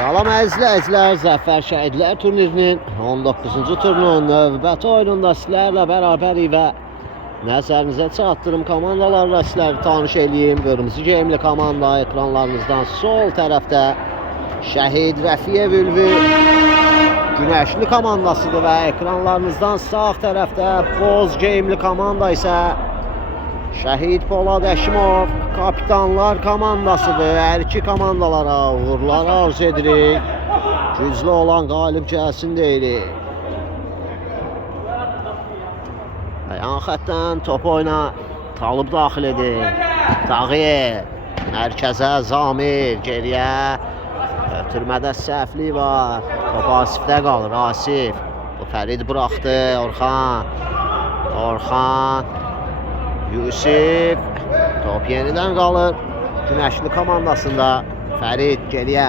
Salam əzizləyicilər, Zəfər Şəhidlər turnirinin 19-cu turunun növbəti oyununda sizlərlə bərabəriyik və nəzərinizə çatdırım komandalarla sizləri tanış edeyim. Qırmızı geyimli komanda ekranlarınızdan sol tərəfdə Şəhid Rəfiyev Ülvi Günəşli komandasıdır və ekranlarınızdan sağ tərəfdə boz geyimli komanda isə Şəhid Polad Əşimov Kapitanlar komandasıdır. Hər iki komandalara uğurlar arzu edirik. Güclü olan qalib gəlsin deyirik. Yan xəttdən top oyuna Talib daxil edir. Tağıyev mərkəzə Zamir, geriyə ötürmədə səhvlik var. Top Asifdə qalır. Asif bu Fərid buraxdı. Orxan Yusif top yenidən qalır Günəşli komandasında. Fərid geriyə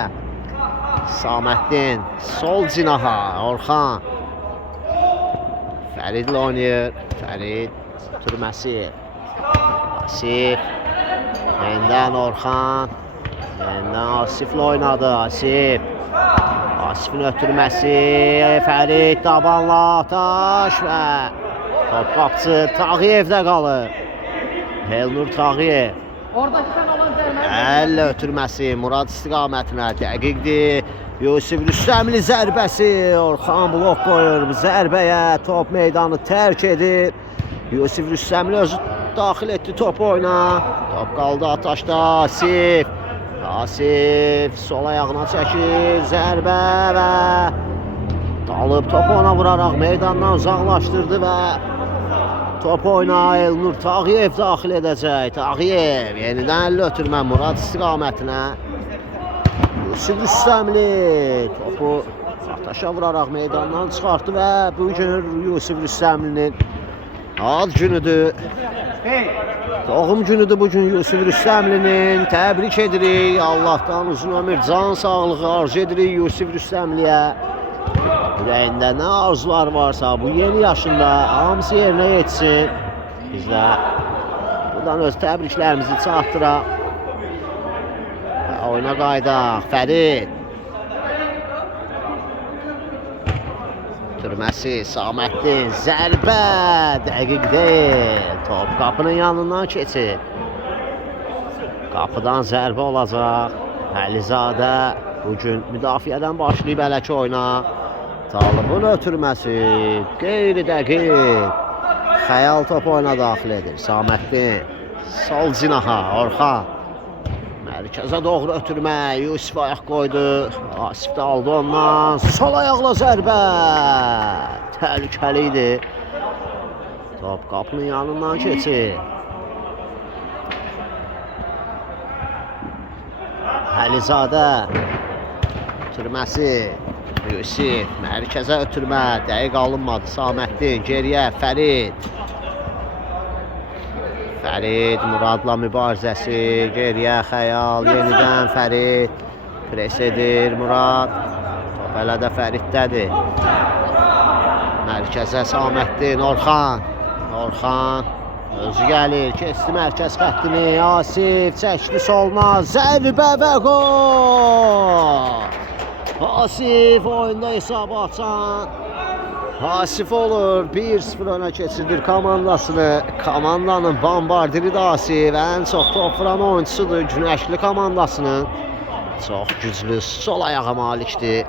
Saməddin sol cinaha. Orxan Fəridlə oynayır. Fərid türməsi Asif yenidən Orxan yenidən Asiflə oynadı. Asifin ötürməsi Fərid tabanla Ataş və top qapçı Tağıyevdə qalır. Elnur Tağıyev əllə ötürməsi Murad istiqamətinə dəqiqdir. Yusif Rüstəmli zərbəsi. Orxan blok qoyur zərbəyə. Top meydanı tərk edir. Yusif Rüstəmli özü daxil etdi top oyuna. Top qaldı Ataşda. Asif sol ayağına çəkir. Zərbə və Talib topu ona vuraraq meydandan uzaqlaşdırdı və top oyuna Elnur Tağıyev daxil edəcək. Tağıyev yenidən əllə ötürmə Murad istiqamətinə. Yusif Rüstəmli topu Ataşa vuraraq meydandan çıxartdı və bu gün Yusif Rüstəmlinin ad günüdür. Doğum günüdür bugün Yusif Rüstəmlinin. Təbrik edirik. Allah'tan uzun ömür, can sağlığı arzu edirik Yusif Rüstəmliyə. Ürəyində nə arzular varsa bu yeni yaşında hamısı yerinə yetsin. Biz də buradan öz təbriklərimizi çatdıraq. Oyuna qaydaq. Fərid türməsi Saməddin zərbə dəqiqdir. Top qapının yanından keçir. Qapıdan zərbə olacaq. Əlizadə bugün müdafiədən başlayıb hələ ki oyuna. Talibin ötürməsi qeyri dəqiq. Xəyal top oyuna daxil edir. Saməddin sol cinaha. Orxan mərkəzə doğru ötürmə. Yusif ayaq qoydu. Asif də aldı ondan. Sol ayaqla zərbə. Təhlükəli idi. Top qapının yanından keçir. Əlizadə ötürməsi. Yusif mərkəzə ötürmə. Dəqiq alınmadı. Saməddin geriyə. Fərid Muradla mübarizəsi. Geriyə Xəyal. Yenidən Fərid pres edir Murad. Top hələ də Fəriddədir. Mərkəzə Saməddin. Orxan özü gəlir. Keçdi mərkəz xəttini. Asif çəkdi soluna. Zərbə və gol. Asif oyunda hesabı açan Asif olur. 1-0 öne keçirdir komandasını. Komandanın bombardiri də Asif. Ən çox top vuran oyuncusudur Günəşli komandasının. Çox güclü sol ayağa malikdir.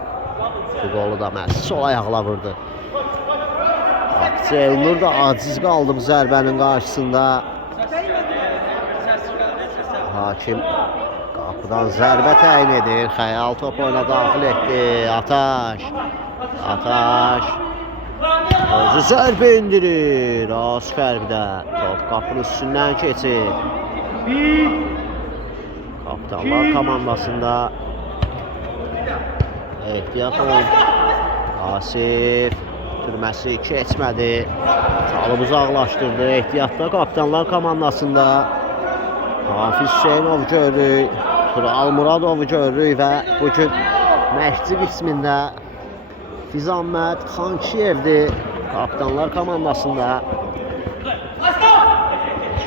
Bu qolu da məhz sol ayaqla vurdu. Elnur da aciz qaldı bu zərbənin qarşısında. Hakim qapıdan zərbə təyin edir. Xəyal top oyuna daxil etdi. Ataş özü zərbə indirir. Az fərqdə. Top qapının üstündən keçir. Kapitanlar komandasında ehtiyat olun. Asif türməsi keçmədi. Talib uzaqlaşdırdı. Ehtiyatda Kapitanlar komandasında Hafiz Hüseynov görürük. Tural Muradovu görürük və bugün məşqçi qismində Fizanmət Xankiyevdir Kapitanlar komandasında.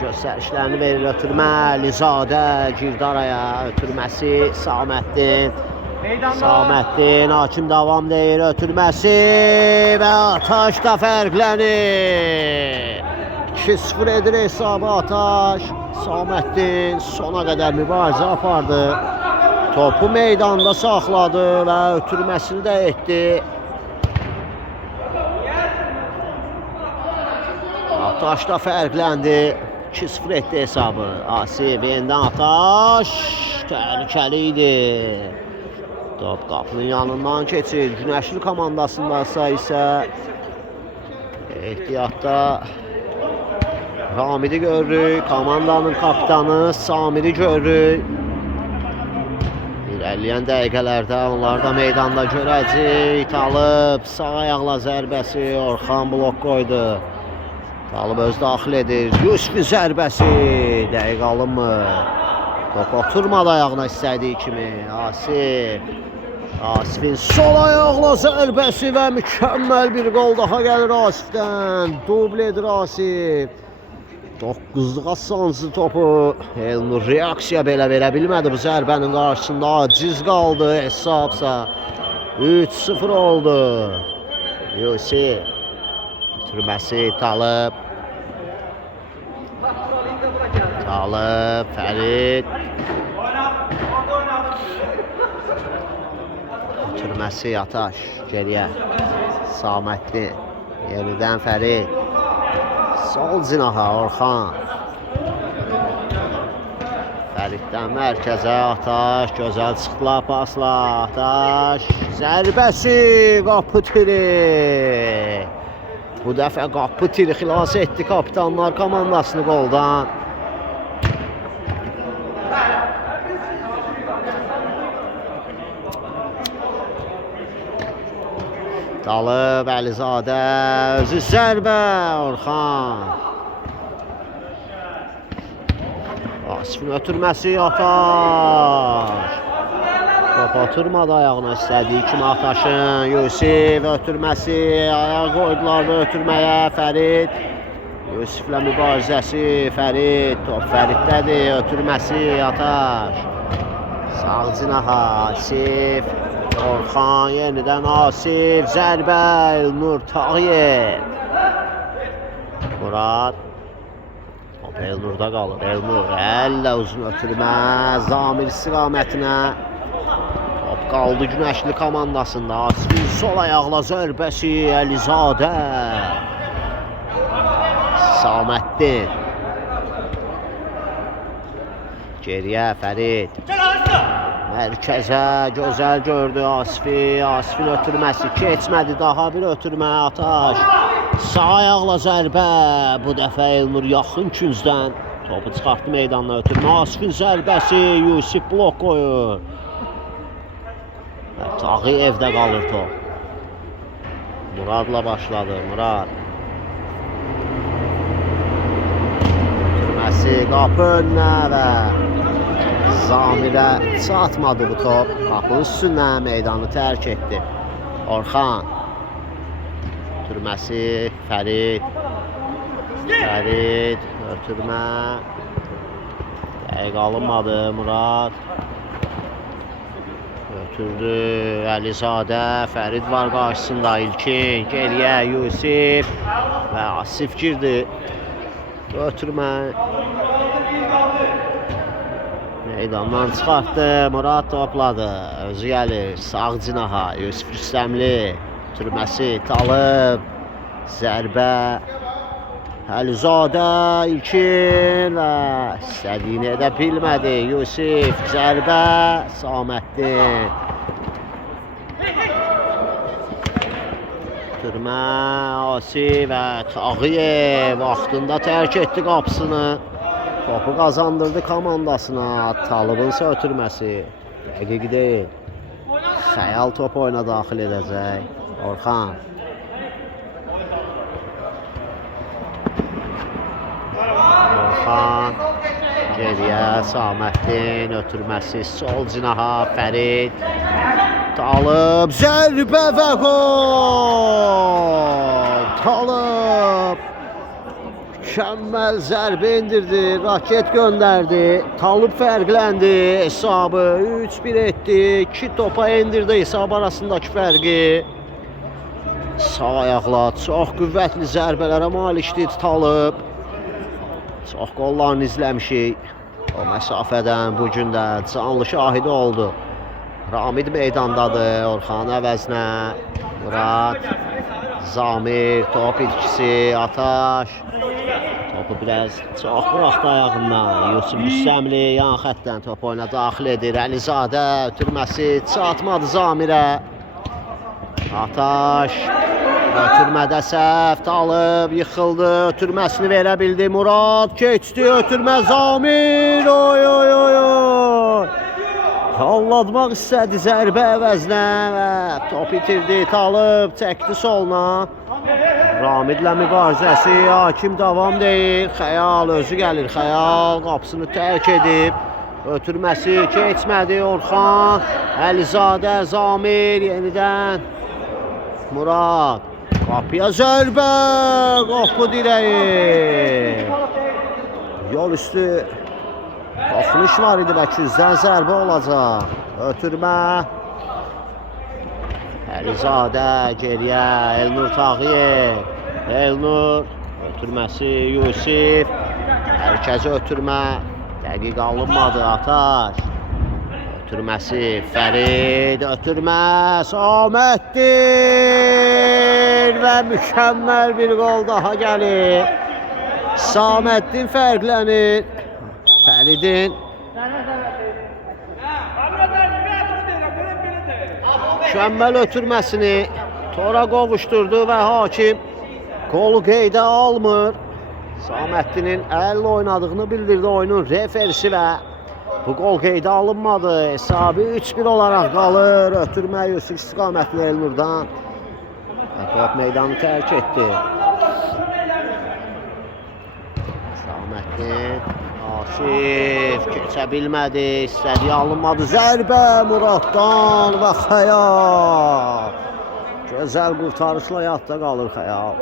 Göstərişlərini verir ötürmə. Lizadə girdi araya. Ötürməsi Saməddin. Saməddin hakim davam deyir, ötürməsi və Ataş da fərqlənir. 2-0 edir hesabı Ataş. Saməddin sona qədər mübarizə apardı. Topu meydanda saxladı və ötürməsini də etdi. Ataş da fərqləndi. 2-0 etdi hesabı. Asif yenidən Ataş. Təhlükəli idi. Top qapının yanından keçir. Günəşli komandasındasa isə ehtiyatda Ramidi görürük. Komandanın kapitanı Samiri görürük. İlerleyen dəqiqələrdə onları da meydanda görəcək. Talib sağ ayaqla zərbəsi, Orxan blok qoydu. Talib öz daxil edir. Yusuf'un zərbəsi dəqiq alınmır. Top oturmadı ayağına istədiyi kimi. Asif. Asif'in sol ayaqla zərbəsi və mükəmməl bir qol daha gəlir Asif'dən. Dubl edir Asif. 9'luğa sancdı topu. Elnur reaksiya belə verə bilmədi bu zərbənin qarşısında. Aciz qaldı hesabsa. 3-0 oldu. Yusuf. Türməsi Talib. Talib, Fərid. Türməsi Ataş. Geriyə. Saməddin. Yenidən Fərid. Sol cinaha Orxan. Fəriddən mərkəzə Ataş. Gözəl çıxdılar pasla. Ataş. Zərbəsi. Qapı tiri. Bu dəfə qapı tiri xilas etdi kapitanlar komandasını qoldan. Talib, Əlizadə, özü zərbə, Orxan. Asifin ötürməsi Ataş. Top oturmadı ayağına istədiyi kimi Ataşın. Yusuf ötürməsi, ayağa qoydular və ötürməyə Fərid. Yusuf'la mübarizəsi Fərid. Top Fəriddədir, ötürməsi Ataş. Sağ cinaha Asif. Orxan yenidən Asif. Zərbə Elnur Tağıyev. Murad. Top Elnur'da qalır. Elnur əllə uzun ötürmə. Zamir istiqamətinə. Top qaldı Günəşli komandasında. Asifin sol ayaqla zərbəsi Əlizadə. Saməddin. Geriyə Fərid. Mərkəzə gözəl gördü Asifi. Asifin ötürməsi keçmədi. Daha bir ötürmə Ataş. Sağ ayaqla zərbə. Bu dəfə Elnur yaxın küncdən topu çıxartdı meydanına ötürmə. Asifin zərbəsi. Yusuf blok qoyur. Tağıyevdə qalır top. Muradla başladı. Murad. Ötürməsi qapı önünə və Zamirə çatmadı bu top. Qapının üstündən meydanı tərk etdi. Orxan. Ötürməsi Fərid. Fərid ötürmə. Dəqiq alınmadı Murad. Ötürdü Əlizadə. Fərid var qarşısında. İlkin. Geriyə Yusuf. Və Asif girdi. Ötürmə. Meydandan çıxartdı. Murad topladı. Özü gəlir. Sağ cinaha. Yusuf Rüstəmli. Ötürməsi Talib. Zərbə. Əlizadə. İlkin. Və istədiyini edə bilmədi. Yusuf. Zərbə. Saməddin. Ötürmə. Asif və Tağıyev vaxtında tərk etdi qapısını. Topu qazandırdı komandasına. Talibinsə ötürməsi. Dəqiq deyil. Xəyal top oyuna daxil edəcək. Orxan. Orxan. Geriyə Saməddin. Ötürməsi sol cinaha Fərid. Talib. Zərbə və gol. Talib. mükemmel zərbə indirdi. Raket gönderdi. Talib fərqləndi. Hesabı 3-1 etdi. 2 topa indirdi hesab arasındaki fərqi. Sağ ayaqla çox qüvvətli zərbələrə malikdir Talib. Çox qollarını izləmişik. O məsafədən bu gün də canlı şahidi oldu. Ramid meydandadır. Orxan əvəzinə. Murad. Zamir. Top itkisi. Ataş. Topu biraz çox buraxdı ayağından. Yusuf Müstəmli yan xəttdən top oyuna daxil edir. Əlizadə ötürməsi çatmadı Zamirə. Ataş. Ötürmədə səhv. Talib yıxıldı. Ötürməsini verə bildi. Murad keçdi. Ötürmə Zamir. Oy oy oy oy. Hallatmaq istədi zərbə əvəzinə və top itirdi. Talib çəkdi soluna. Ramidlə mübarizəsi hakim davam deyil. Xəyal özü gəlir. Xəyal qapısını tərk edib. Ötürməsi keçmədi. Orxan. Əlizadə Zamir yenidən. Murad. Qapıya zərbə. Qapı dirəyi. Yol üstü toxunuş var idi və küzdən zərbə olacaq. Ötürmə. Əlizadə geriyə. Elnur Tağıyev. Elnur. Ötürməsi Yusif. Mərkəzi ötürmə. Dəqiq alınmadı. Ataş. Ötürməsi Fərid. Ötürmə. Saməddin. Və mükəmməl bir qol daha gəlir. Saməddin fərqlənir. Fəridin mükəmməl ötürməsini tora qovuşturdu və hakim qolu qeydə almır. Saməddinin əllə oynadığını bildirdi oyunun referisi və bu qol qeydə alınmadı. Hesabı 3-1 olaraq qalır. Ötürmə Yusuf istiqamətli Elnurdan. Top meydanı tərk etdi. Saməddin. Asif keçə bilmədi, istədiyi alınmadı. Zərbə Muraddan və Xəyal. Gözəl qurtarışla yadda qalır Xəyal.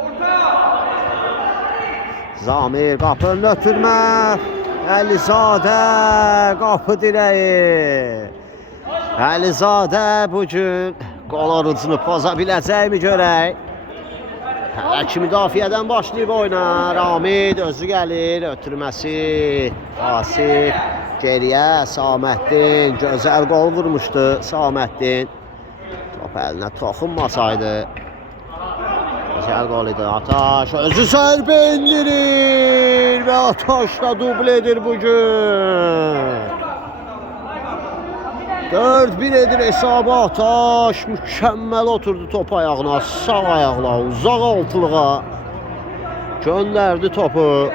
Zamir qapını ötürmə. Əlizadə qapı dirəyi. Əlizadə bugün qol orucunu poza biləcəkmi görək. Həki müdafiədən başlayıb oyna. Ramid özü gəlir. Ötürməsi Asif. Geriyə Saməddin. Gözəl qol vurmuşdu Saməddin. Top əlinə toxunmasaydı. Gözəl qol idi. Ataş özü zərbə indirir və Ataşla dubl edir bugün. 4-1 edir hesabı Ataş. Mükəmməl oturdu top ayağına. Sağ ayaqla uzaq altılığa göndərdi topu.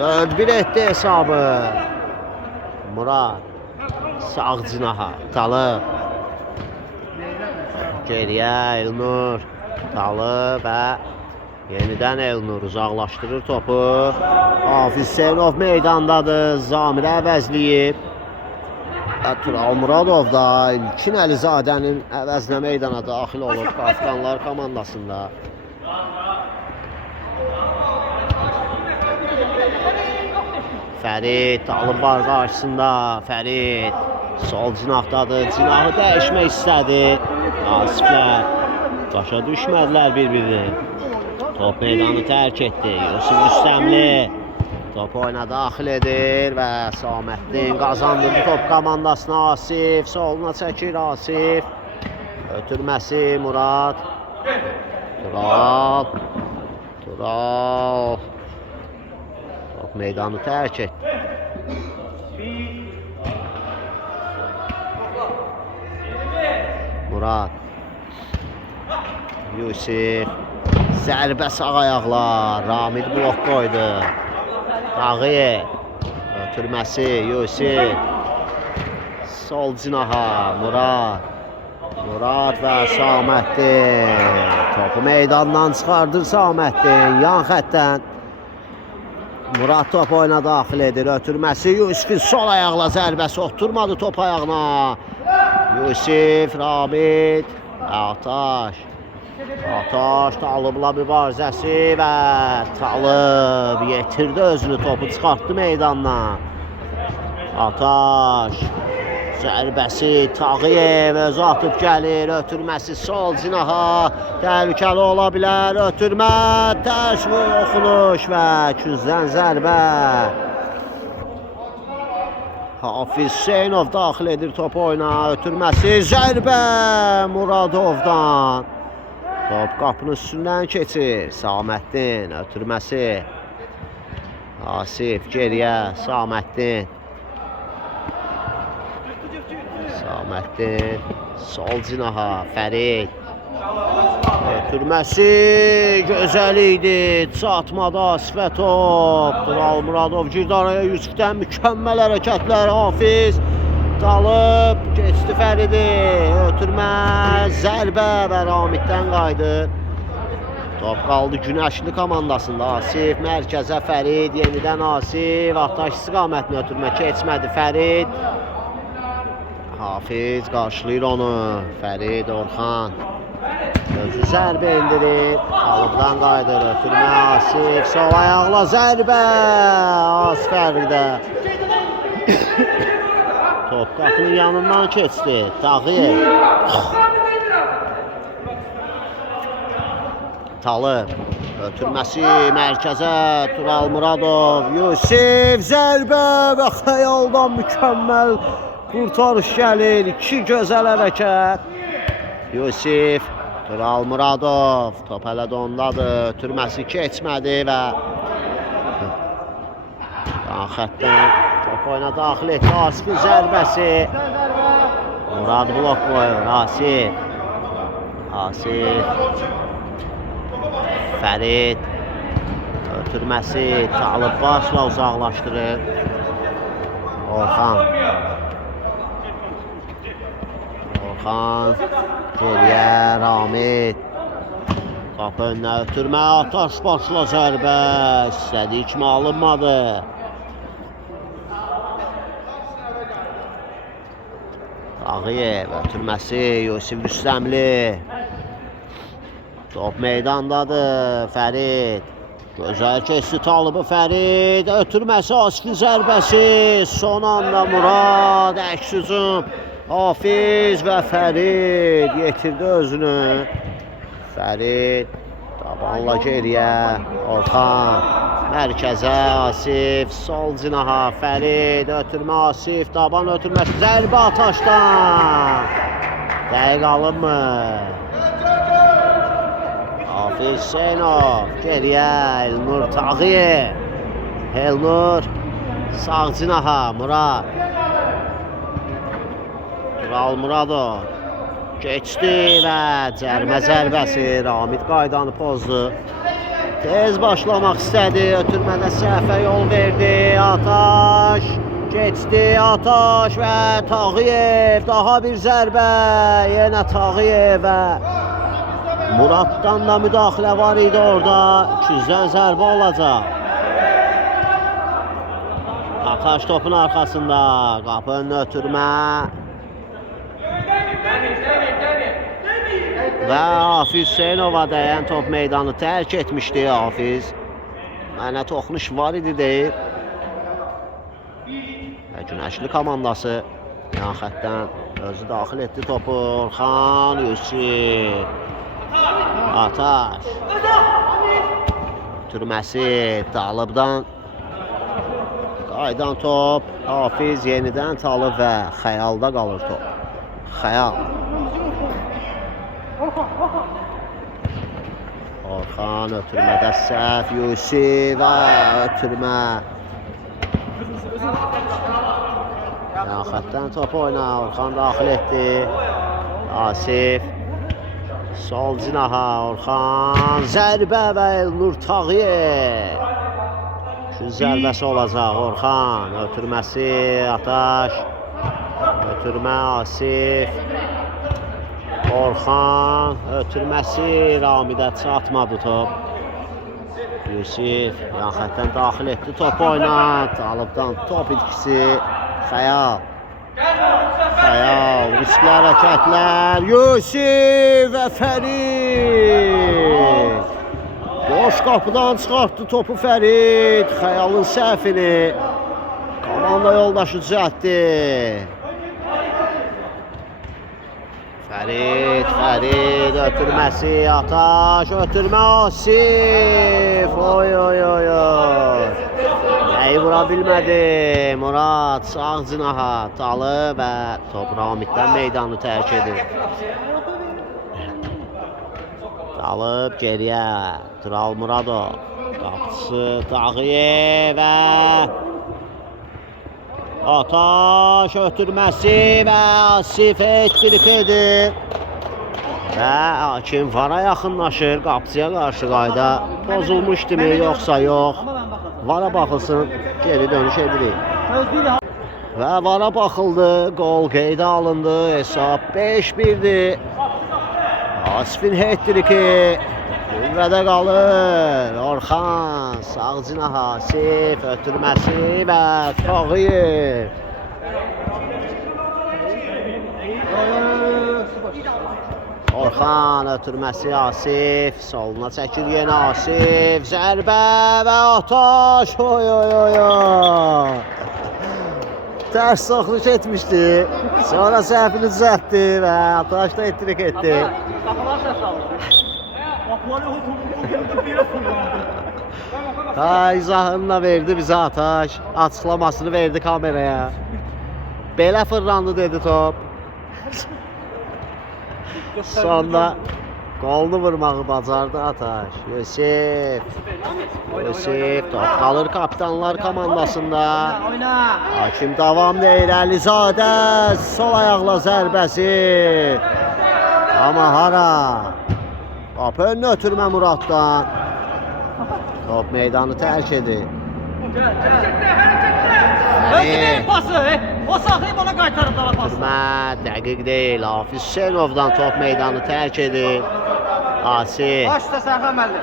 4-1 etdi hesabı. Murad. Sağ cinaha. Talib. Geriyə Elnur. Talib və yenidən Elnur uzaqlaşdırır topu. Hafiz Seynov meydandadır. Zamirə əvəzləyib. Tural Muradov da İlkin Əlizadənin əvəzinə meydana daxil olur Qafqanlar komandasında. Fərid Talib var qarşısında. Fərid sol cinahdadır. Cinahı dəyişmək istədi. Asiflər başa düşmədilər bir-birini. Top meydanı tərk etdi. Yusuf Müstəmli top oyuna daxil edir və Saməddin qazandırdı top komandasına. Asif soluna çəkir Asif. Ötürməsi Murad. Tural. Top meydanı tərk etdi. Murad. Yusif. Zərbə sağ ayaqla. Ramid blok qoydu. Tağıyev. Ötürməsi Yusif. Sol cinaha Murad. Murad və Saməddin. Topu meydandan çıxardır Saməddin. Yan xəttdən. Murad top oyuna daxil edir. Ötürməsi Yusifin sol ayaqla zərbəsi oturmadı top ayağına. Yusif, Ramid, Ataş. Ataş Talıbla mübarizəsi və Talıb yetirdi özünü, topu çıxartdı meydandan. Ataş zərbəsi Tağıyev özü atıb gəlir, ötürməsi sol cinaha təhlükəli ola bilər, ötürmə tərs oxunuş və küzdən zərbə. Hafiz Hüseynov daxil edir topu oyuna, ötürməsi zərbə Muradovdan. Top qapının üstündən keçir, Saməddin ötürməsi. Asif geriyə, Saməddin. Saməddin sol cinaha, Fərid. Ötürməsi gözəl idi, çatmadı Asifə top. Tural Muradov girdi araya, Yusifdən mükəmməl hərəkətlər, Hafiz. Talıb geçdi Fəridi, ötürmə, zərbə və Ramiddən qayıdır. Top qaldı Günəşli komandasında. Asif mərkəzə, Fərid yenidən Asif. Ataş istiqamətini ötürmə keçmədi Fərid. Hafiz qarşılayır onu. Fərid, Orxan. Özü zərbə indirir. Talıbdan qayıdır, ötürmə Asif. Sol ayaqla zərbə. Az Fəridə. Top qapının yanından keçdi. Tağıyev. Talıb. Ötürməsi mərkəzə. Tural Muradov. Yusif zərbə və xəyaldan mükəmməl qurtarış gəlir. İki gözəl hərəkət. Yusif. Tural Muradov. Top hələ də ondadır. Ötürməsi keçmədi və yan xətdən top oyuna daxil etdi. Asifin zərbəsi. Murad blok qoyur. Asif. Asif. Fərid. Ötürməsi. Talıb başla uzaqlaşdırır. Orxan. Orxan. Geriyə Ramid. Qapı önünə ötürmə. Ataş başla zərbə. İstədiyi kimi alınmadı. Tağıyev ötürməsi, Yusif Rüstəmli. Top meydandadır, Fərid. Gözəl keçdi Talıbı Fərid. Ötürməsi, Asifin zərbəsi. Son anda Murad, əks hücum. Hafiz və Fərid yetirdi özünü. Fərid tabanla geriyə. Orxan. Mərkəzə Asif, sol cinaha Fərid, ötürmə Asif, taban ötürməsi, zərbə Ataşdan. Dəqiq alınmır. Hafiz Hüseynov, geriyə Elnur Tağıyev. Elnur, sağ cinaha Murad. Tural Muradov. Keçdi və cərmə zərbəsi, Ramid qaydanı pozdu. Tez başlamaq istədi, ötürmədə səhvə yol verdi. Ataş, keçdi Ataş və Tağıyev. Daha bir zərbə, yenə Tağıyev və Muraddan da müdaxilə var idi orada. 200-dən zərbə olacaq. Ataş topun arxasında, qapı önünə ötürmə. Və Hafiz Hüseynova dəyən top meydanı tərk etmişdi Hafiz. Mənə toxunuş var idi deyir. Və Günəşli komandası yan xətdən özü daxil etdi topu. Orxan, Yusif. Ataş. Türməsi Talıbdan. Qaydan top. Hafiz yenidən Talıb və xəyalda qalır top. Xəyal. Orxan ötürmədə səhv, Yusif ötürmə. Yan xətdən top oyna, Orxan daxil etdi. Asif. Sol cinaha Orxan, zərbə və Elnur Tağıyev. Şu zərbəsi olacaq Orxan, ötürməsi Ataş. Ötürmə Asif. Orxan, ötürməsi Ramidə çatmadı top. Yusif yan xətdən daxil etdi top oyna. Talıbdan top itkisi. Xəyal. Xəyal, riskli hərəkətlər. Yusif və Fərid. Boş qapıdan çıxartdı topu Fərid. Xəyalın səhvini komanda yoldaşı düzəltdi. Fərid ötürməsi, Ataş, ötürmə Asif. Oy. Nəyi vura bilmədi. Murad sağ cinaha dalı və top Ramiddən meydanı tərk edir. Dalıb geriyə Tural Muradov. Qapısı Tağıyev və Ataş ötürməsi və Asif etdirik edir. Və hakim vara yaxınlaşır. Qapıcıya qarşı qayda pozulmuşdu mu yoxsa yox. Vara baxılsın, geri dönüş edirik. Və vara baxıldı, qol qeydə alındı. Hesab 5-1'dir. Asifin hat-triki qüvvədə qalır. Orxan sağ cinaha Asif ötürməsi və Tağıyev. Orxan ötürməsi Asif, soluna çəkir yenə Asif, zərbə və Ataş. Oy. Tərs soxluş etmişdi. Sonra səhvini düzəltdi və Ataş da ettirik etdi. İzahını da verdi bizə Ataş. Açıqlamasını verdi kameraya. Belə fırlandı dedi top. Sonda qolunu vurmağı bacardı Ataş. Yusif top qalır kapitanlar komandasında. Hakim davam deyir. Əlizadə sol ayaqla zərbəsi. Amma hara? Top önünü ötürmə Muraddan. Top meydanı tərk edir. O saxlayıb ona qaytarıb dala pası. Dəqiq deyil. Hafiz Hüseynovdan top meydanı tərk edir. Asif. Başda səhvə əməlli.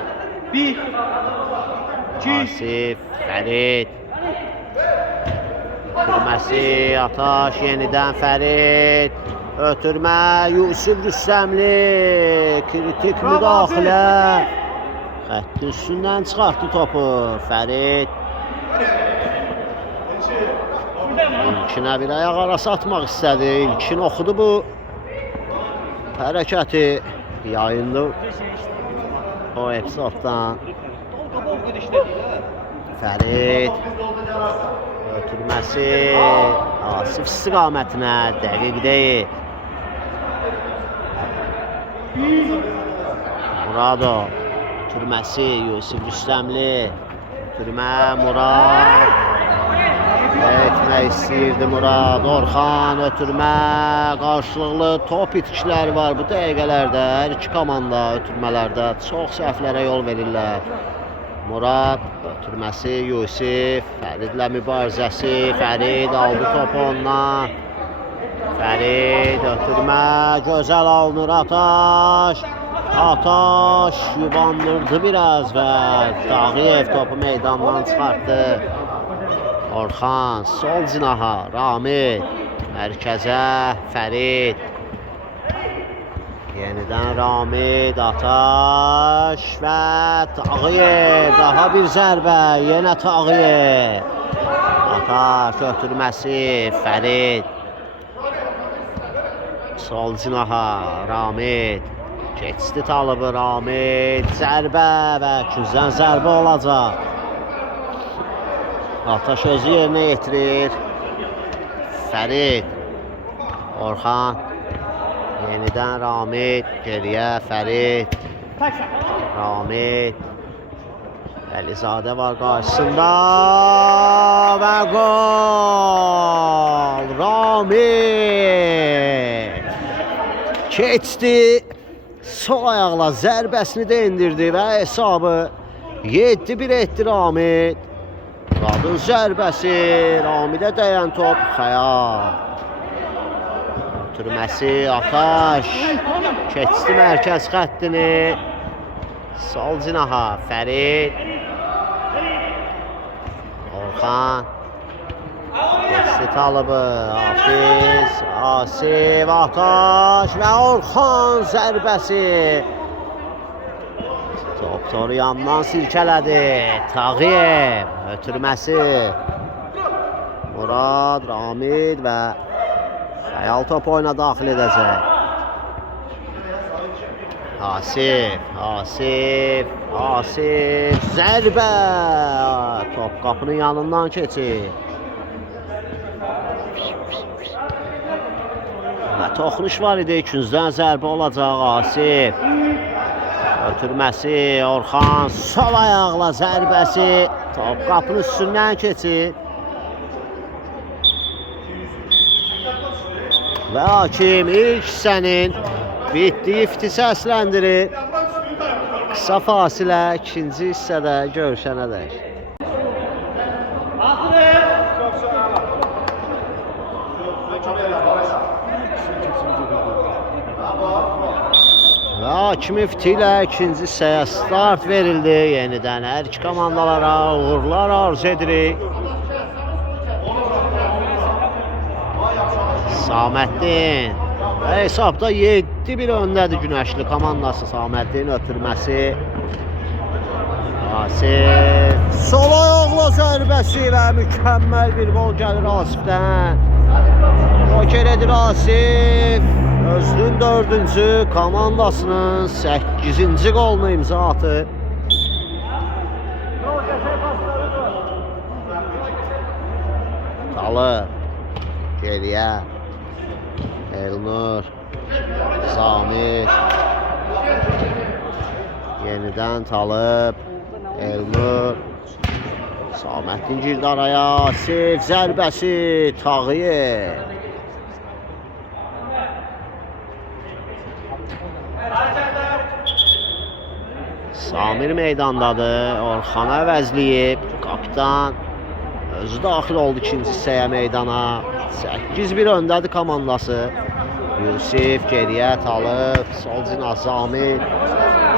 1 2 Asif, Fərid. Ötürməsi, Ataş, yenidən Fərid. Ötürmə, Yusuf Rüstəmli. Kritik müdaxilə. Xəttin üstündən çıxartdı topu. Fərid. İlkinə bir ayaq arası atmaq istədi. İlkin oxudu bu hərəkəti. Yayındı o epizoddan. Fərid ötürməsi Asif istiqamətinə dəqiq deyil. Muradov ötürməsi Yusuf Rüstəmli. Ötürmə Murad. Etmək istəyirdi Murad. Orxan ötürmə. Qarşılıqlı top itkişləri var bu dəqiqələrdə. Hər iki komanda ötürmələrdə çox səhvlərə yol verirlər. Murad ötürməsi Yusuf. Fəridlə mübarizəsi. Fərid aldı topu ondan. Fərid ötürmə. Gözəl alınır Ataş. Ataş yubandırdı biraz və Tağıyev topu meydandan çıxartdı. Orxan sol cinaha Ramid. Mərkəzə Fərid. Yenidən Ramid, Ataş və Tağıyev. Daha bir zərbə, yenə Tağıyev. Ataş ötürməsi Fərid. Sol cinaha Ramid. Keçdi talıbı Ramid. Zərbə və küzdən zərbə olacaq. Ataş özü yerinə yetirir. Fərid. Orxan. Yenidən Ramid. Geriyə Fərid. Ramid. Əlizadə var qarşısında. Və gol. Ramid. Keçdi. Sol ayaqla zərbəsini də indirdi və hesabı 7-1 etdi Ramid. Muradın zərbəsi, Ramidə dəyən top, Xəyal. Ötürməsi, Ataş. Keçdi mərkəz xəttini. Sol cinaha, Fərid. Orxan. Keçdi Basit alıbı. Asif Ataş və Orxan zərbəsi. Toru yandan silkələdi. Tağıyev ötürməsi. Murad, Ramid və Xəyal top oyuna daxil edəcək. Asif zərbə. Top qapının yanından keçir. Və toxunuş var idi, ikinciden zərbə olacaq. Asif ötürməsi, Orxan sol ayaqla zərbəsi. Top qapının üstündən keçir. Və hakim ilk hissənin bitdiyi fiti səsləndirir. Qısa fasilə ikinci hissədə görüşənədək. Və hakimin fiti ilə ikinci hissəyə start verildi. Yenidən hər iki komandalara uğurlar arzu edirik. Saməddin hesabda 7-1 öndədir Günəşli komandası. Saməddin ötürməsi. Asif sol ayaqla zərbəsi və mükəmməl bir gol gəlir Asifdən. Joker edir Asif. Özünün 4-cü, komandasının 8-ci qolunu imza atır. Talı geriyə. Elnur, Zamir, yenidən Talib, Elnur, Saməddin girdi araya, Asif zərbəsi, Tağıyev. Samir meydandadır, Orxana əvəzləyib, kapitan özü daxil oldu ikinci hissəyə meydana. 8-1 öndədir komandası. Yusif geriyə, Talib, sol cinah Zamir.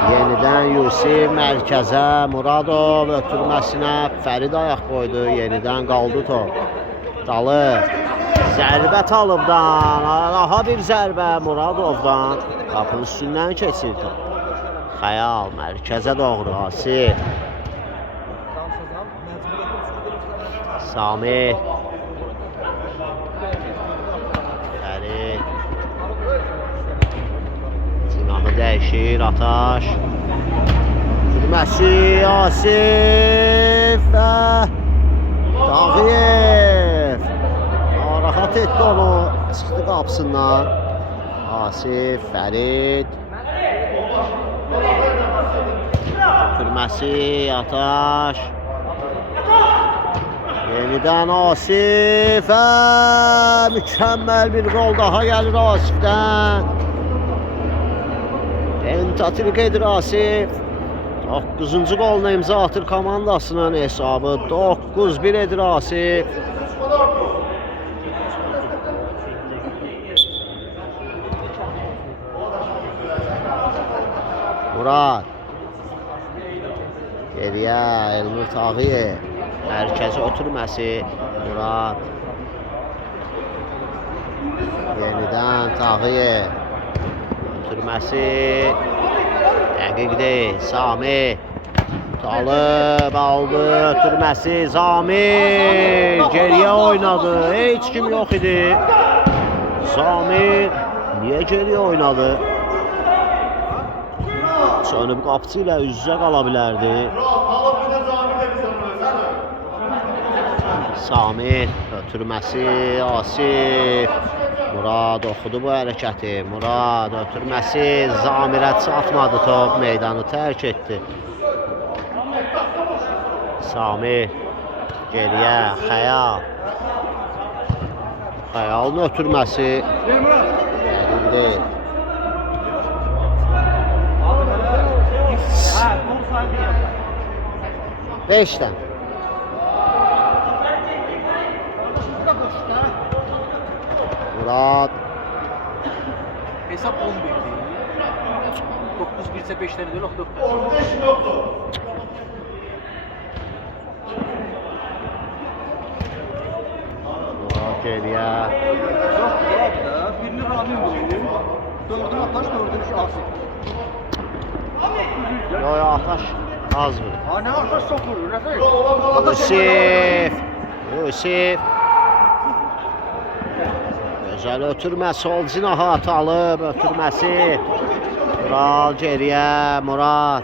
Yenidən Yusif mərkəzə, Muradov ötürməsinə, Fərid ayaq qoydu, yenidən qaldı top. Talib, zərbə Talibdan, daha bir zərbə Muradovdan. Qapının üstündən keçir top. Xəyal mərkəzə doğru, Asif. Samir. Fərid. Cinahı dəyişir, Ataş. Türməsi, Asif və Tağıyev. Narahat etdi onu, çıxdı qapısından. Asif, Fərid. Türməsi, Ataş. Yenidən Asif. Mükəmməl bir gol daha gəlir Asifdən. Tentativ edir Asif. 9-cu qoluna imza atır komandasının, hesabı 9-1 edir Asif. Murad. Geriyə Elnur Tağıyev. Mərkəzi ötürməsi, Murad. Yenidən Tağıyev. Ötürməsi. Dəqiq deyil, Sami. Talib aldı, ötürməsi, Zamir. Geriyə oynadı, heç kim yox idi. Zamir niyə geriyə oynadı? Sönüb qapıcı ilə üz-üzə qala bilərdi. Samir ötürməsi, Asif. Murad oxudu bu hərəkəti. Murad ötürməsi, Zamirə çatmadı top, meydanı tərk etdi. Samir geriyə, Xəyal. Xəyalın ötürməsi. Deyil. 5'ten. Murat. Hesap 11 değil. 9 ise 5'leri değil. geriyə. Yox, da. Birini Ramin vurur. Dördünü Ataş, dördünü Asif. Yox, Ataş az vurur. Ha, nə Ataş çox vurur, Rəfik? Yusif. Yusif. Gözəl ötürmə, sol cinaha atalıb, ötürməsi. Tural geriyə, Murad.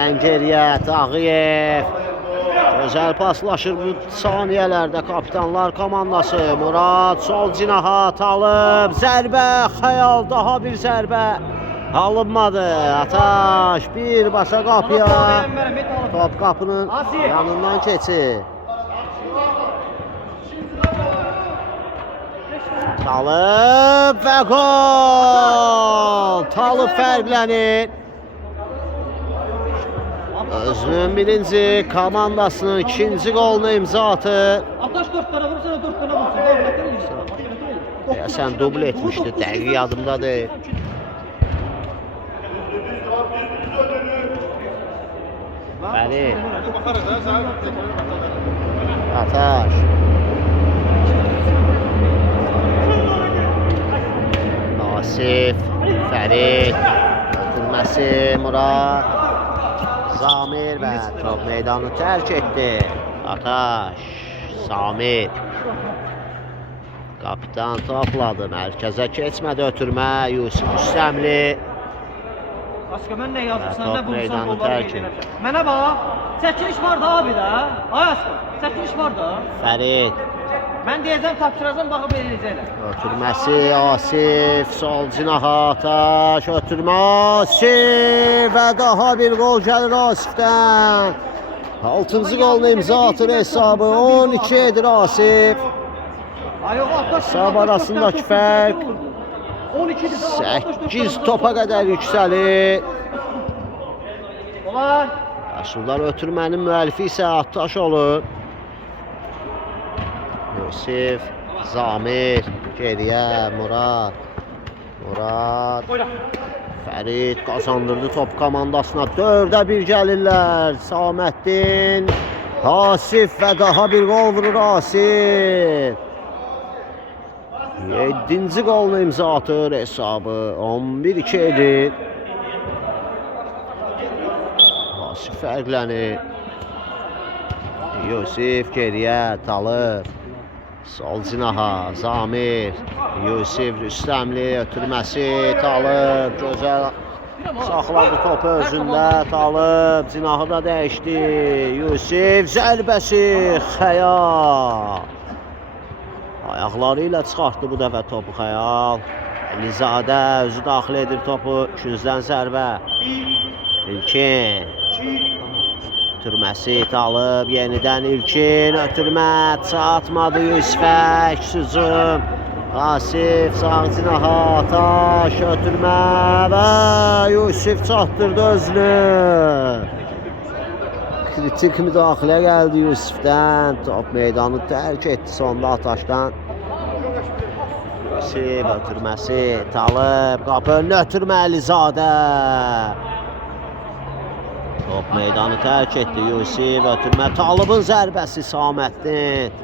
Ən geriyə, Tağıyev. Gözəl paslaşır bu saniyələrdə kapitanlar komandası. Murad sol cinaha atalıb, zərbə, xəyal, daha bir zərbə. Alınmadı, Ataş birbaşa qapıya. Top qapının yanından keçir. Talıb və gol! Talıb fərqlənir. Özünün birinci, komandasının ikinci qolunu imza atır. Ataş 4 tane vurursa 4 tane vursun. Sən dubl etmişdi, dəqiq yadımdadır. Bəli. Ataş. Asif, Fərid, ötürməsi Murad, Samir və top meydanı tərk etdi. Ataş, Samir. Kapitan topladı, mərkəzə keçmədi ötürmə, Yusuf Üstəmli. Aşkı mən nə yazdım, sən top nə vurursan meydanı qolları tərk qeyd edəcəm. Mənə bax, çəkiliş var da abi da. Ay Aşkı, çəkiliş var da. Fərid. Mən deyəcəm, tapşıracam, baxıb eləyəcəklər. Ötürməsi Asif, sol cinaha Ataş, ötürmə Asif və daha bir gol gəlir Asifdən. 6-cı qolunu imza atır hesabı, 12 edir Asif. Ay yox, Ataş. Hesab arasındakı fərq 8 topa qədər yüksəlir. Olar. Yaşlılar ötürmənin müəllifi isə Ataş olur. Yusif, Zamir, geriyə Murad. Murad. Fərid qazandırdı top komandasına. 4-ə 1 gəlirlər. Saməddin, Asif və daha bir gol vurur Asif. 7-ci qolunu imza atır hesabı. 11-2 edir. Asif fərqlənir. Yusif geriyə, Talıb. Sol cinaha, Zamir. Yusif Rüstəmli ötürməsi, Talıb. Gözəl saxladı topu özündə. Talıb cinahı da dəyişdi. Yusif zərbəsi, Xəyal. Ayaqları ilə çıxartdı bu dəfə topu Xəyal. Əlizadə özü daxil edir topu. Küncdən zərbə. İlkin. Ötürməsi Talıb, yenidən İlkin. Ötürmə çatmadı Yusifə. Hücum. Asif sağ cinaha, Ataş ötürmə və Yusif çatdırdı özünü. Kritik müdaxilə gəldi Yusifdən. Top meydanı tərk etdi sonda Ataşdan. Yusif ötürməsi, Talıb, qapı önünə ötürmə Əlizadə. Top meydanı tərk etdi Yusif, ötürmə Talıbın zərbəsi Saməddin.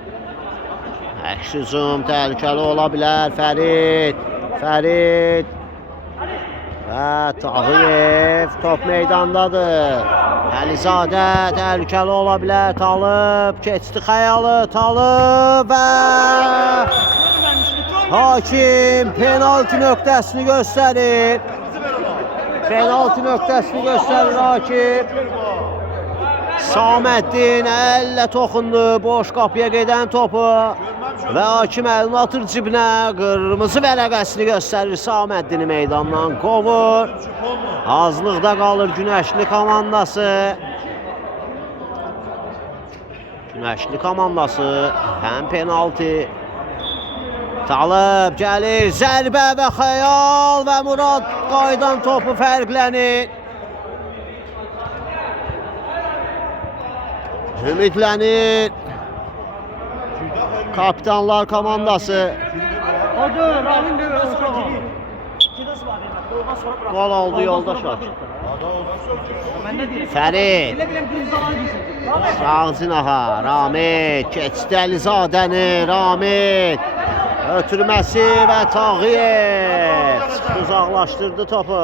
Əks hücum təhlükəli ola bilər Fərid. Fərid və Tağıyev top meydandadır. Əlizadə təhlükəli ola bilər. Talıb keçdi Xəyalı. Talıb və hakim penaltı nöqtəsini göstərir. Penaltı nöqtəsini göstərir hakim. Saməddin əllə toxundu boş qapıya gedən topu və hakim əlini atır cibinə. Qırmızı vərəqəsini göstərir Saməddini meydandan qovur. Azlıqda qalır Günəşli komandası. Günəşli komandası həm penaltı. Talıb gəlir, zərbə və Xəyal və Murad qaydan topu fərqlənir. Ümidlənir kapitanlar komandası. Hadi Ramin de Gol oldu yoldaş Akif. Fərid. Sağcınaha, Ramid, keçdi Əlizadəni, Ramid. Ötürməsi və Tağıyev. Uzaqlaşdırdı topu.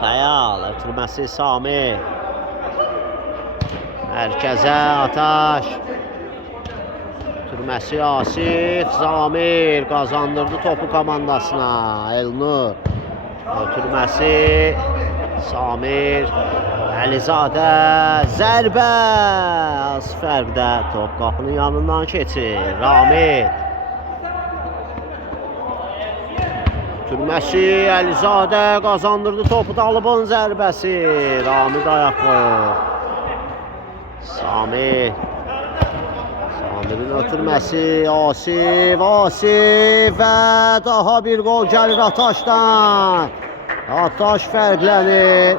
Xəyal, ötürməsi Sami. Mərkəzə Ataş. Ötürməsi Asif, Zamir qazandırdı topu komandasına. Elnur. Ötürməsi Samir, Əlizadə, zərbə, az fərqdə top qapının yanından keçir. Ramid. Ötürməsi Əlizadə qazandırdı topu, Dalıbın zərbəsi. Ramid ayaq qoyur. Samir. Samirin ötürməsi Asif, Asif və daha bir gol gəlir Ataşdan. Ataş fərqlənir.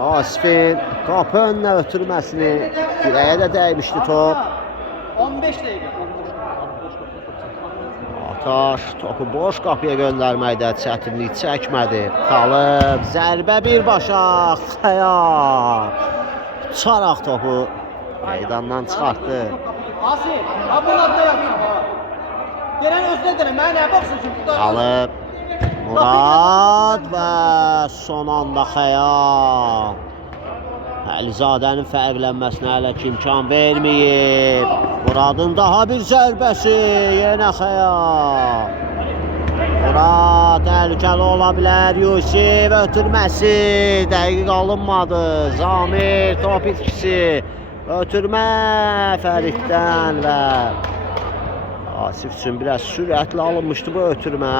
Asifin qapı önünə ötürməsini, dirəyə də dəymişdi top. 15 dəqiqə. Ataş topu boş qapıya göndərməkdə çətinlik çəkmədi. Talib zərbə birbaşa Xəyal. Çaraq topu meydandan çıxartdı. Asif, ha bunlar da yapma. Gələn özünə deyirəm, mənə nə baxsın ki, bu da Talib, Murad və son anda Xəyal. Əlizadənin fərqlənməsinə hələ ki imkan verməyib. Muradın daha bir zərbəsi, yenə Xəyal. Murad təhlükəli ola bilər, Yusif ötürməsi, dəqiq alınmadı. Zamir top itkisi, ötürmə Fəriddən və Asif üçün biraz sürətli alınmışdı bu ötürmə.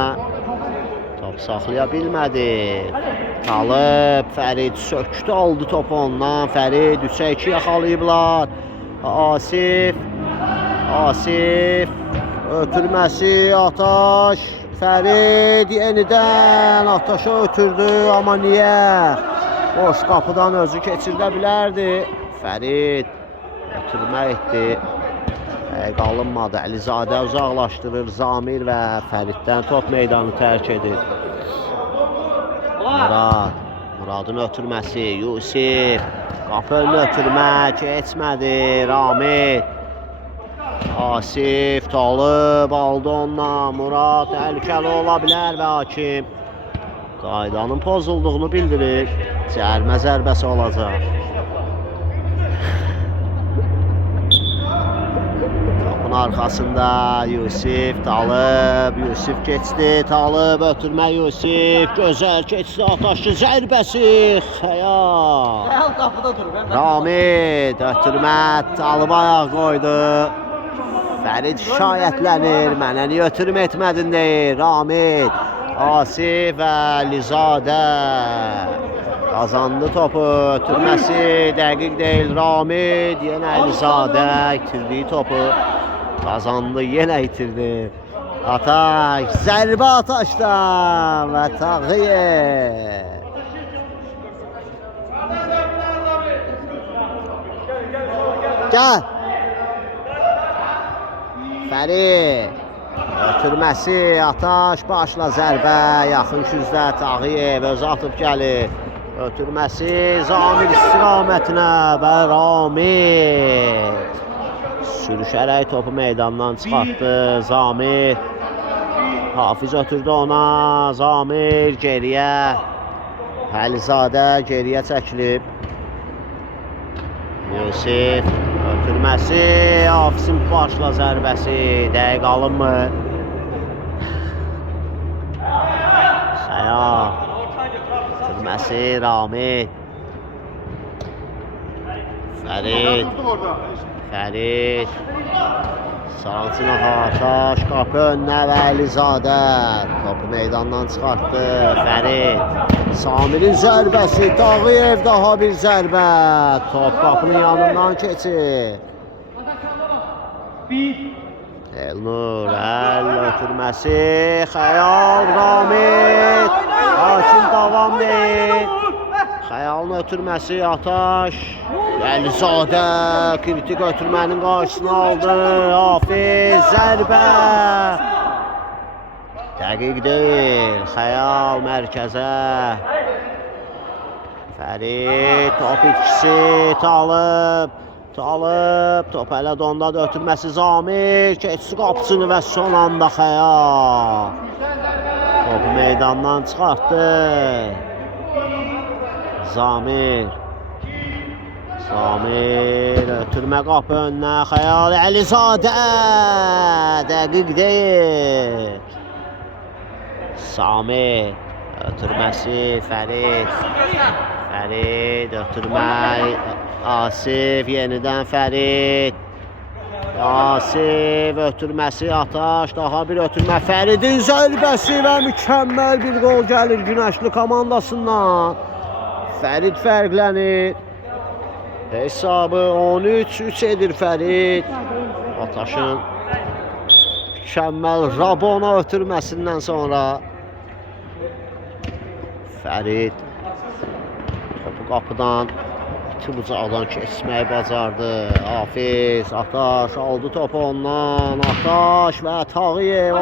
Top saxlaya bilmədi. Talib, Fərid sökdü, aldı topu ondan. Fərid 3-2 yaxalayıblar. Asif, ötürməsi Ataş. Fərid yenidən Ataşa ötürdü, amma niyə? Boş qapıdan özü keçirdə bilərdi. Fərid ötürmə etdi. Qalınmadı. Əlizadə uzaqlaşdırır. Zamir və Fəriddən top meydanı tərk edir. Muradın ötürməsi. Yusif. Qapı önünü ötürmə. Keçmədi. Ramid. Asif. Talib aldı ondan. Murad təhlükəli ola bilər və hakim qaydanın pozulduğunu bildirir. Cərmə zərbəsi olacaq. Arxasında Yusif, Talib, Yusif keçdi, Talib ötürmə Yusif, gözəl keçdi, Ataşlı zərbəsi, Xəyal. Xəyal qapıda durur. Ramid ötürmə, Talib ayaq qoydu. Fərid şikayətlənir, mənə niyə ötürmə etmədin deyir. Ramid, Asif və Lizadə qazandı topu, ötürməsi dəqiq deyil. Ramid, yenə Lizadə itirdiyi topu. Qazandı, yenə itirdi. Ataş, zərbə Ataşdan və Tağıyev. Gəl. Fərid. Ötürməsi Ataş, başla zərbə. Yaxın küzdə Tağıyev özü atıb gəlir. Ötürməsi Zamir istiqamətinə və Ramid. Sürüşərək topu meydandan çıxartdı Zamir. Hafiz ötürdü ona. Zamir geriyə. Əlizadə geriyə çəkilib. Yusif ötürməsi. Hafizin başla zərbəsi. Dəqiq alınmır. Xəyal. Ötürməsi Ramid. Fərid. Sağcına Ataş, qapı önünə və Əlizadə. Topu meydandan çıxartdı Fərid. Samirin zərbəsi, Tağıyev daha bir zərbə. Top qapının yanından keçir. Elnur, ötürməsi, Xəyal, Ramid. Hakim davam deyil. Xəyalın ötürməsi Ataş. Əlizadə kritik ötürmənin qarşısını aldı. Hafiz zərbə. Dəqiq deyil. Xəyal mərkəzə. Fərid top itkisi Talib. Top hələ donda ötürməsi Zamir. Keçsi qapısını və son anda Xəyal. Topu meydandan çıxartdı. Zamir ötürmə qapı önünə Xəyal Əlizadə. Dəqiq deyil. Samir ötürməsi Fərid ötürmə Asif yenidən Fərid. Asif ötürməsi Ataş, daha bir ötürmə Fəridin zərbəsi və mükəmməl bir gol gəlir Günəşli komandasından. Fərid fərqlənir. Hesabı 13-3 edir Fərid. Ataşın mükəmməl Rabona ötürməsindən sonra Fərid topu qapıdan iki bucaqdan keçməyi bacardı. Hafiz, Ataş aldı topu ondan. Ataş və Tağıyev,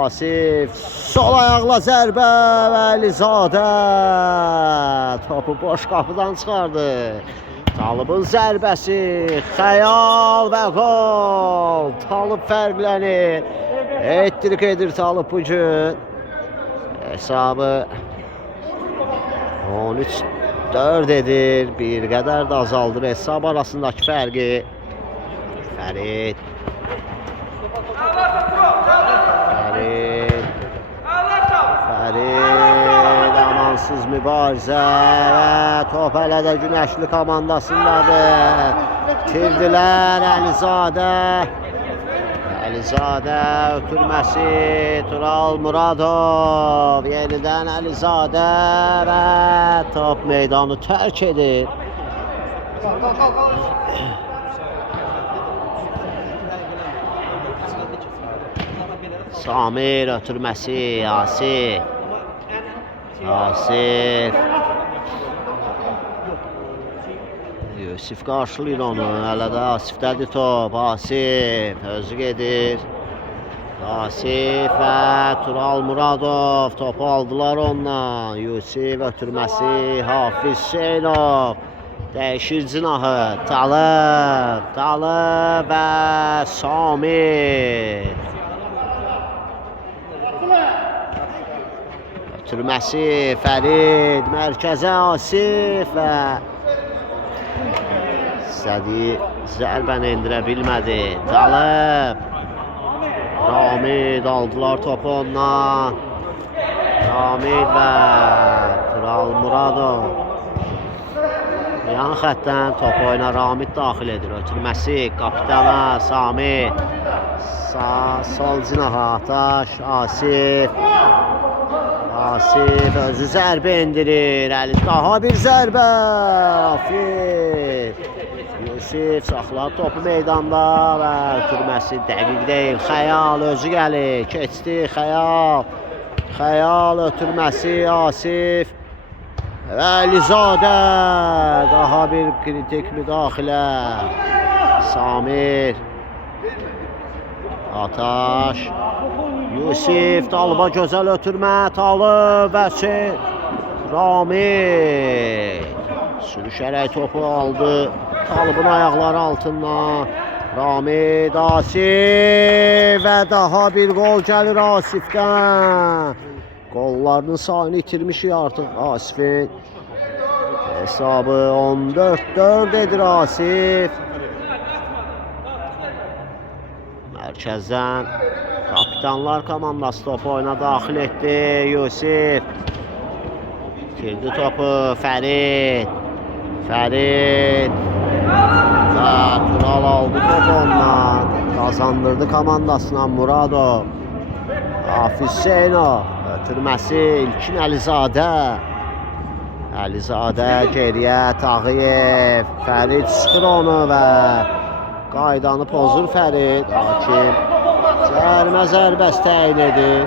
Asif sol ayaqla zərbə və Əlizadə topu boş qapıdan çıxardı. Talibin zərbəsi, Xəyal və gol. Talib fərqlənir. Ettirik edir Talib bu gün. Hesabı 13-4 edir. Bir qədər də azaldır hesab arasındakı fərqi. Fərid amansız mübarizə və top hələ də Günəşli komandasındadır. Tirdilər Əlizadə ötürməsi Tural Muradov. Yenidən Əlizadə və top meydanı tərk edir. Samir ötürməsi Asif. Yusif qarşılayır onu. Hələ də Asifdədir top. Asif özü gedir. Asif və Tural Muradov topu aldılar ondan. Yusif ötürməsi Hafiz Hüseynov. Dəyişir cinahı. Talib və Samir. Ötürməsi Fərid. Mərkəzə Asif və istədiyi zərbəni endirə bilmədi. Talib. Ramid aldılar topu ondan. Ramid və Tural Muradov. Yan xəttdən topu oyuna Ramid daxil edir. Ötürməsi kapitana Samir. Sol cinaha Ataş. Asif özü zərbə endirir. Daha bir zərbə. Hafiz. Yusif saxladı topu meydanda və ötürməsi dəqiq deyil. Xəyal özü gəlir. Keçdi Xəyal ötürməsi Asif. Və Əlizadə. Daha bir kritik müdaxilə. Samir. Ataş. Yusif Talıba gözəl ötürmə. Talib və Ramid. Sürüşərək topu aldı. Talibin ayaqları altından. Ramid, Asif və daha bir gol gəlir Asifdən. Qollarının sayını itirmişik artıq Asifin. Hesabı 14-4 edir Asif. Mərkəzdən kapitanlar komandası topu oyuna daxil etdi. Yusif itirdi topu. Fərid və Tural aldı topu ondan. Kazandırdı komandasına Muradov. Hafiz Hüseynov ötürməsi İlkin Əlizadə geriyə Tağıyev. Fərid sıxır onu və qaydanı pozur Fərid. Hakim zərbəsi təyin edir.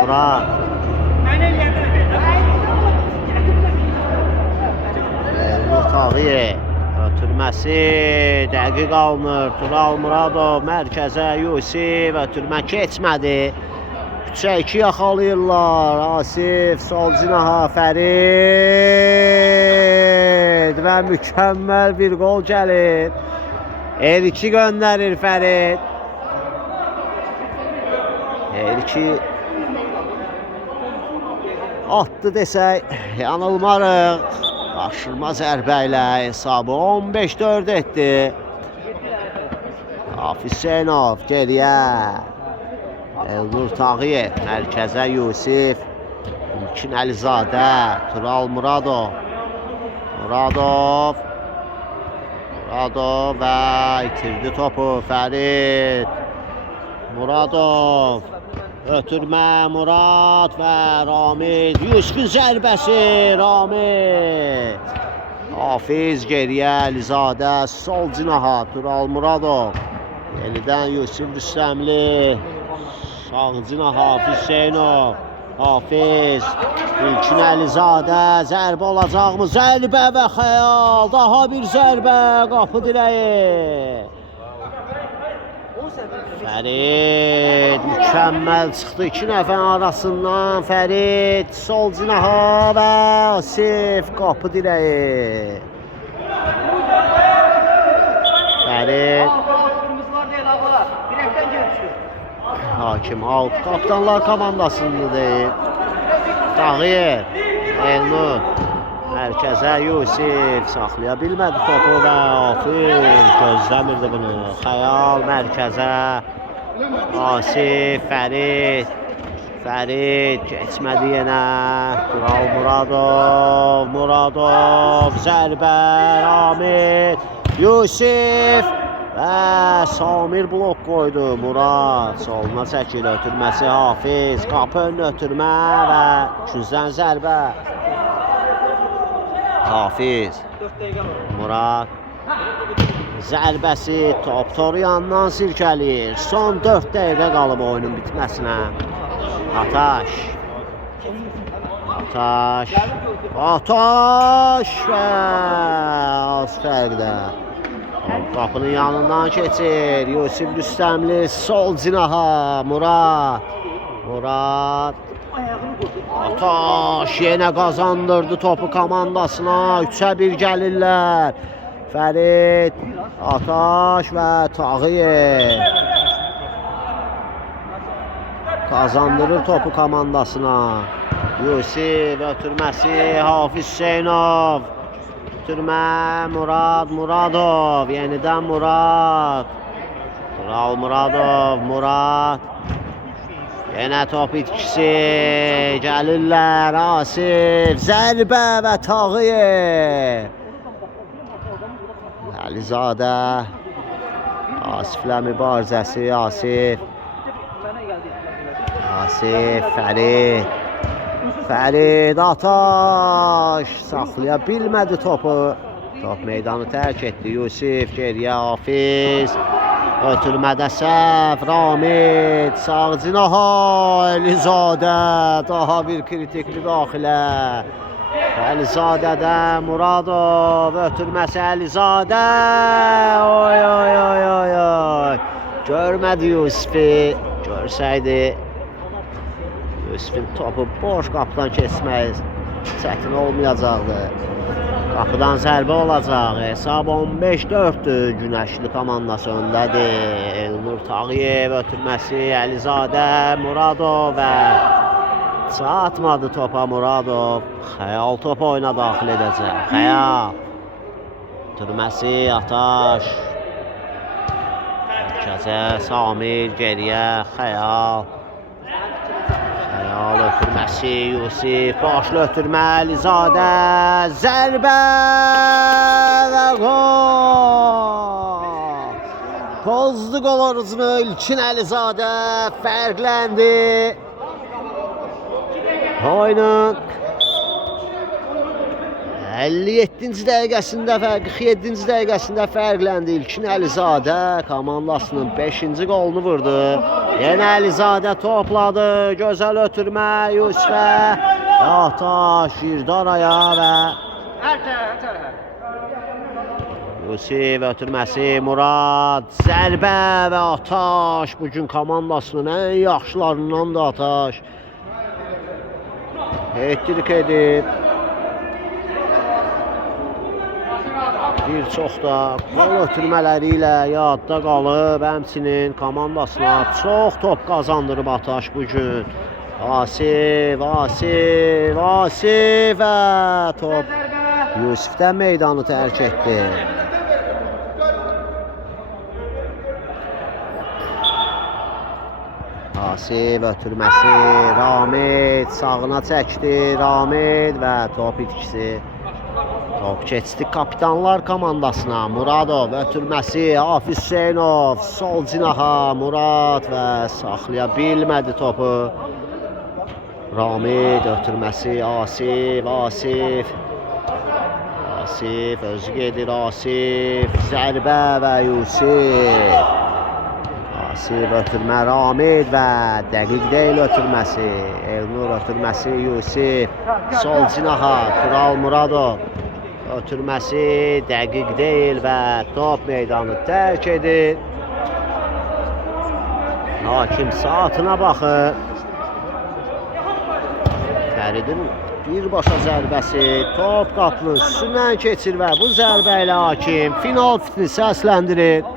Murad Tağıyev Ötürməsi dəqiq alınır. Tural Muradov mərkəzə Yusif. Ötürmə keçmədi. 3-ə 2 yaxalayırlar. Asif sol cinaha Fərid və mükəmməl bir gol gəlir. Elki göndərir Fərid. Elki attı desək yanılmarıq. Aşırma zərbə ilə hesabı 15-4 etdi. Hafiz Hüseynov geriyə. Elnur Tağıyev mərkəzə Yusif. İlkin Əlizadə. Tural Muradov. Muradov və itirdi topu Fərid. Muradov. Ötürmə Murad və Ramid. Yusuf'un zərbəsi Ramid. Hafiz geriyə Əlizadə. Sol cinaha Tural Muradov. Yenidən Yusuf Rüstəmli. Sağ cinaha Hafiz Hüseynov. Hafiz. İlkin Əlizadə. Zərbə olacaqmı? Zərbə və xəyal. Daha bir zərbə. Qapı direği. Fərid mükəmməl çıxdı iki nəfər arasından. Fərid sol cinaha və Asif qapı direği. Fərid hakim out. Kaptanlar komandasını deyil. Tağıyev. Elnur. Mərkəzə Yusif. Saxlaya bilmədi topu və Hafiz gözləmirdi bunu. Xəyal mərkəzə. Asif. Fərid. Fərid keçmədi yenə. Tural Muradov. Zərbə. Ramid. Yusif. Və Samir blok qoydu. Murad soluna çəkil. Ötürməsi Hafiz. Qapı önünə ötürmə və üçüncüdən zərbə. Hafiz. Murad. Zərbəsi top toru yandan sirkəliyir. Son 4 dəqiqə qalıb oyunun bitməsinə. Ataş və az fərqdə. Qapının yanından keçir. Yusif Rüstəmli sol cinaha. Murad. Ataş yenə qazandırdı topu komandasına. 3-ə 1 gəlirlər. Fərid. Ataş və Tağıyev. Kazandırır topu komandasına. Yusif ötürməsi Hafiz Hüseynov. Ötürmə Muradov. Yenidən Murad. Tural Murad. Yenə top itkisi. Gəlirlər Asif. Zərbə və Tağıyev. Əlizadə. Asiflə mübarizəsi Asif. Fərid Ataş saxlaya bilmədi topu. Top meydanı tərk etdi. Yusif geriyə Hafiz. Ötürmədə səhv. Ramid sağ cinaha. Əlizadə daha bir kritik müdaxilə. Əlizadədən Muradov. Ötürməsi Əlizadə. Oy. Görmədi Yusifi. Görsəydi Yusifin topu boş qapıdan keçmək çətin olmayacaqdı. Qapıdan zərbə olacaq. Hesab 15-4-dür. Günəşli komandası öndədir. Elnur Tağıyev ötürməsi Əlizadə Muradov və çatmadı topa Muradov. Xəyal topu oyuna daxil edəcək. Xəyal. Ötürməsi Ataş. Mərkəzə Samir geriyə Xəyal. Ötürməsi Yusif. Başlı ötürmə Əlizadə. Zərbə və gol. Pozdu gol orucunu İlkin Əlizadə. Fərqləndi. Oyunun 57-ci dəqiqəsində 47-ci dəqiqəsində fərqləndi. İlkin Əlizadə komandasının 5-ci qolunu vurdu. Yenə Əlizadə topladı. Gözəl ötürmə Yusifə. Ataş girdi araya və Yusif ötürməsi, Murad, zərbə və Ataş. Bugün komandasının ən yaxşılarından da Ataş. Ettirik edib. Bir çox da gol ötürmələri ilə yadda qalıb. Həmçinin komandasına çox top qazandırıb Ataş bugün. Asif, Asif, Asif və top Yusifdən meydanı tərk etdi. Asif ötürməsi, Ramid sağına çəkdi, Ramid və top itkisi. Top keçdi kapitanlar komandasına. Muradov ötürməsi, Hafiz Hüseynov sol cinaha, Murad və saxlaya bilmədi topu. Ramid ötürməsi, Asif, Asif. Asif özü gedir, Asif. Zərbə və Yusif. Asif ötürmə, Ramid və dəqiq deyil ötürməsi. Elnur ötürməsi, Yusif. Sol cinaha, Tural Muradov. Ötürməsi dəqiq deyil və top meydanı tərk edir. Hakim saatına baxır. Fəridin birbaşa zərbəsi top qapının üstündən keçir və bu zərbə ilə hakim final fitini səsləndirir.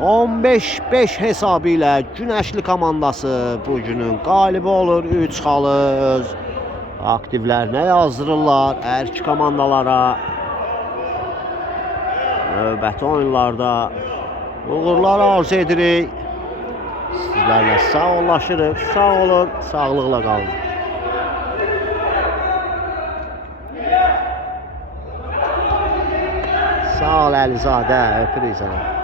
15-5 hesabı ilə Günəşli komandası bugünün qalibi olur. 3 xalı öz aktivlərinə yazdırırlar hər iki komandalara. Növbəti oyunlarda uğurlar arzu edirik. Sizlərlə sağollaşırıq. Sağ olun, sağlıqla qalın. Sağ ol Əlizadə, öpürük səni.